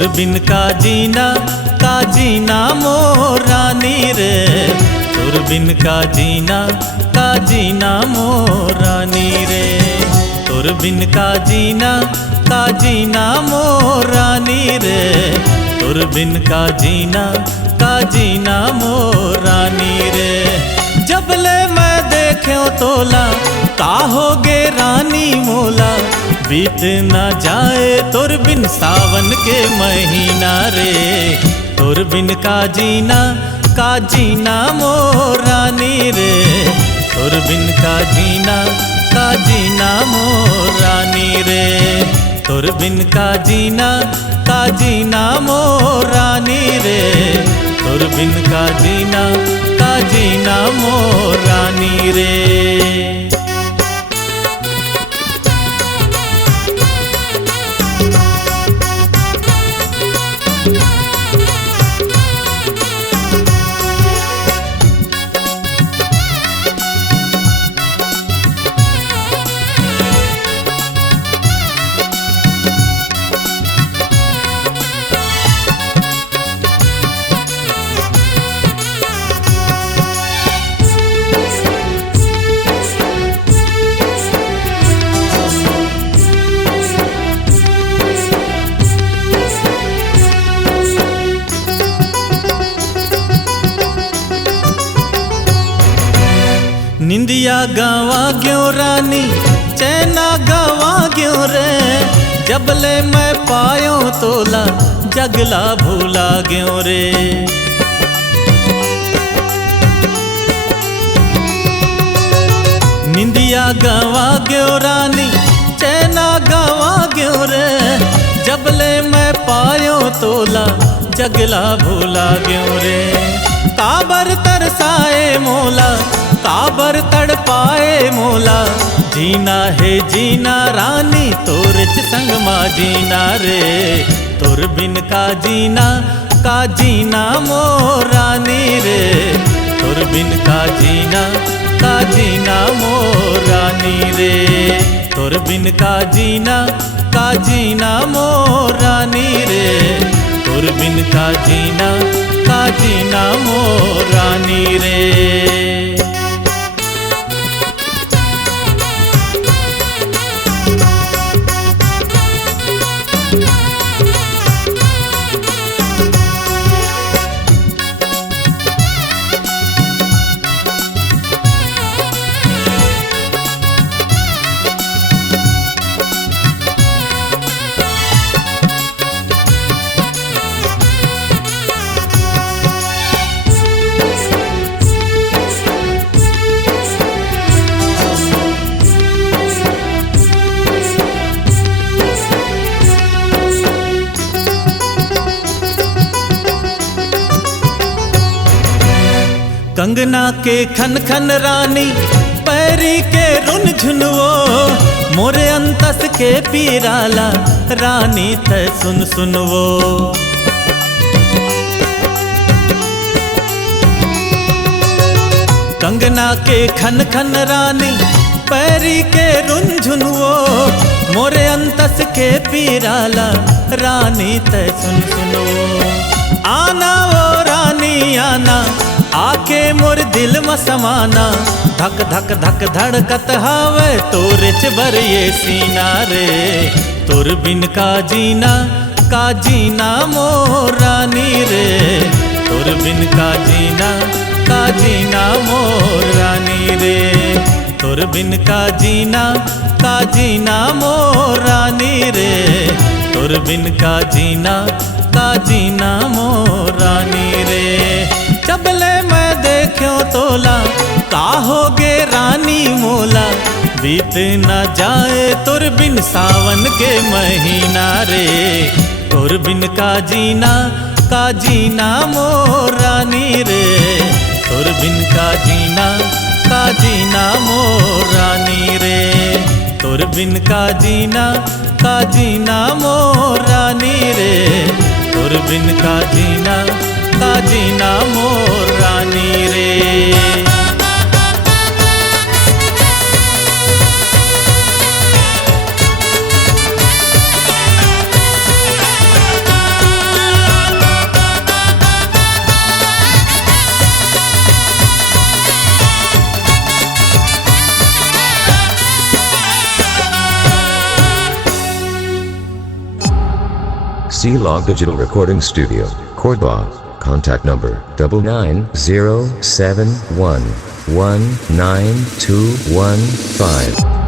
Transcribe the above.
तोर बिन का जीना मोर रानी रे। तोर बिन का जीना मोर रानी रे। तोर बिन का जीना मोर रानी रे। तोर बिन का जीना मोर रानी रे। जबले मैं देख्यो तोला का होगे रानी मोला, बीत ना जाए तोर बिन सावन के महीना रे। तोर बिन का जीना मोर रानी रे। तोर बिन का जीना मोर रानी रे। तोर बिन का जीना मोर रानी रे। तोर बिन का जीना मोर रानी रे। निंदिया गावा ग्यों रानी चैना गावा ग्यों रे। जबले मैं पायो तोला जगला भूला ग्यों रे। निंदिया गावा ग्यों रानी चैना गावा ग्यों रे। जबले मैं पायो तोला जगला भूला ग्यों रे। काबर तरसाए मोला काबर तड़पाए मोला, जीना है जीना रानी तोर संग मा जीना रे। तोर बिन का जीना मोर रानी रे। तोर बिन का जीना मोर रानी रे। तोर बिन का जीना मोर रानी रे। तोर बिन का जीना मोर रानी रे। कंगना के खन खन रानी पैरी के रुन झुनवो, मोरे अंतस के पीराला रानी थे सुन सुनवो। कंगना के खन खन रानी पैरी के रुन झुनवो, मोरे अंतस के पीराला रानी थे सुन सुनवो। आना वो रानी आना आके मोर दिल में समाना, धक धक धक धड़कत हावे तोरे चबर ये सीना रे। तोर बिन का जीना मोर रानी रे। तोर बिन का जीना मोर रानी रे। तोर बिन का जीना मोर रानी रे। तोर बिन का जीना मोर रानी रे। जबले मैं देख्यो तोला का होगे रानी मोला, बीत न जाए तोर बिन सावन के महीना रे। तोर बिन का जीना मोर रानी रे। तोर बिन का जीना मोर रानी रे। तोर बिन का जीना मोर रानी रे। तोर बिन का जीना मोर रानी रे। C-Log Digital Recording Studio, Cordoba. Contact number 99071192115.